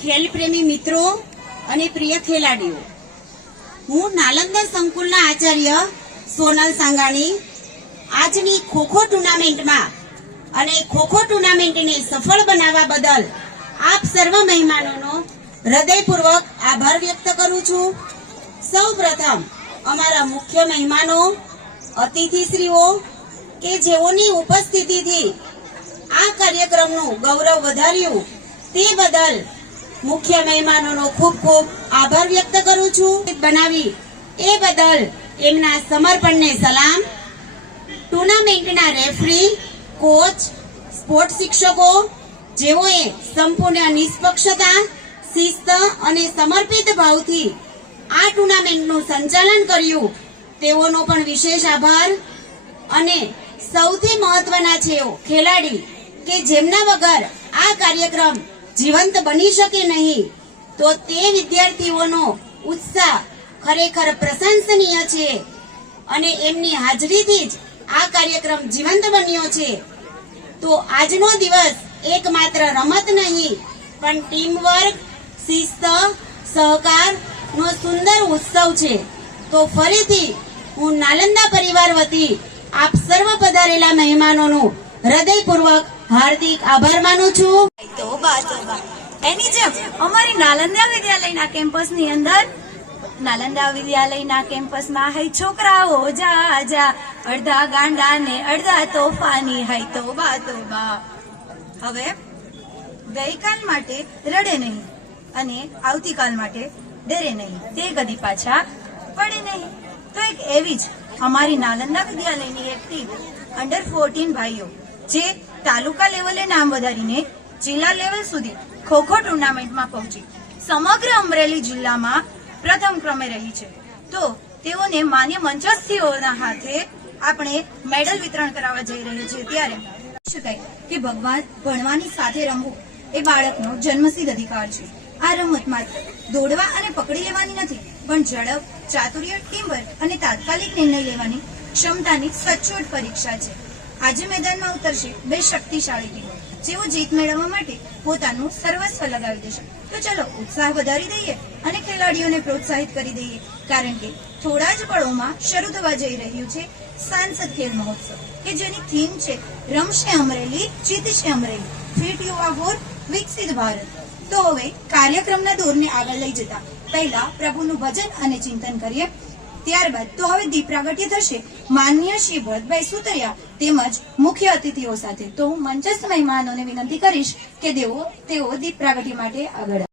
ખેલ પ્રેમી મિત્રો અને પ્રિય ખેલાડીઓ, હું નાલંદા સંકુલના આચાર્ય સોનલ સાંગાણી આજની ખોખો ટુર્નામેન્ટમાં અને ખોખો ટુર્નામેન્ટને સફળ બનાવવા બદલ આપ સર્વ મહેમાનોનો હૃદયપૂર્વક આભાર વ્યક્ત કરું છું. સૌપ્રથમ અમારા મુખ્ય મહેમાનો, અતિથિશ્રીઓ કે જેઓની ઉપસ્થિતિથી આ કાર્યક્રમનું ગૌરવ વધાર્યું તે બદલ મુખ્ય મહેમાનોનો ખૂબ ખૂબ આભાર વ્યક્ત કરું છું. બનાવી એ બદલ એમના સમર્પણને સલામ. ટુર્નામેન્ટના રેફરી, કોચ, સ્પોર્ટ શિક્ષકો જેઓએ સંપૂર્ણ નિષ્પક્ષતા, શિસ્ત અને સમર્પિત ભાવથી આ ટુર્નામેન્ટનું સંચાલન કર્યું તેઓનો પણ વિશેષ આભાર. અને સૌથી મહત્વના છે ખેલાડી કે જેમના વગર આ કાર્યક્રમ જીવંત બની શકે નહીં, તો તે વિદ્યાર્થીઓનો ઉત્સાહ ખરેખર પ્રશંસનીય છે અને એમની હાજરીથી જ આ કાર્યક્રમ જીવંત બન્યો છે. તો આજનો દિવસ એકમાત્ર રમત નહીં પણ ટીમવર્ક, શિસ્ત, સહકારનો સુંદર ઉત્સવ છે. તો ફરીથી હું નાલંદા પરિવાર વતી આપ સર્વ પધારેલા મહેમાનોનું હૃદયપૂર્વક હાર્દિક આભાર માનું છું. એની જેમ અમારી નાલંદા વિદ્યાલયના કેમ્પસની અંદર નાલંદા વિદ્યાલયના કેમ્પસમાં હૈ છોકરાઓ જા જા, અડધા ગાંડા ને અડધા તોફાની, હૈ તોબા તોબા. હવે ગઈકાલ માટે રડે નહીં અને આવતીકાલ માટે ડરે નહીં, તે કદી પાછા પડે નહીં. તો એક એવી જ અમારી નાલંદા વિદ્યાલયની એક ટીમ અંડર 14 ભાઈઓ જે તાલુકા લેવલે નામ વધારીને જિલ્લા લેવલ સુધી ખોખો ટુર્નામેન્ટમાં પહોંચી સમગ્ર અમરેલી જિલ્લામાં પ્રથમ ક્રમે રહી છે. તો તેઓને માન્ય મંચસ્થીઓના હાથે આપણે મેડલ વિતરણ કરાવવા જઈ રહ્યા છીએ. ત્યારે શકાય કે ભગવાન ભણવાની સાથે રમવું એ બાળકનો જન્મસિદ્ધ અધિકાર છે. આ રમત માત્ર દોડવા અને પકડી લેવાની નથી, પણ ઝડપ, ચાતુર્ય, ટીમવર્ક અને તાત્કાલિક નિર્ણય લેવાની ક્ષમતાની સચોટ પરીક્ષા છે. આજે મેદાનમાં ઉતરશે બે શક્તિશાળી ટીમો જેઓ જીત મેળવવા માટે પોતાનું સર્વસ્વ લગાવી દેશે. તો ચલો ઉત્સાહ વધારી દઈએ અને ખેલાડીઓને પ્રોત્સાહિત કરી દઈએ, કારણ કે થોડા જ પળોમાં શરૂ થવા જઈ રહ્યું છે સાંસદ ખેલ મહોત્સવ, કે જેની થીમ છે રમશે અમરેલી, જીતશે અમરેલી, ફિટ યુવા ફોર વિકસિત ભારત. તો હવે કાર્યક્રમના દોરને આગળ લઈ જતા પહેલા પ્રભુનું ભજન અને ચિંતન કરીએ. ત્યારબાદ તો હવે દીપ પ્રાગટ્ય થશે માનનીય શ્રી ભરતભાઈ સુતરિયા તેમજ મુખ્ય અતિથિઓ સાથે. તો હું મંચસ્થ મહેમાનોને વિનંતી કરીશ કે તેઓ દીપ પ્રાગટ્ય માટે આગળ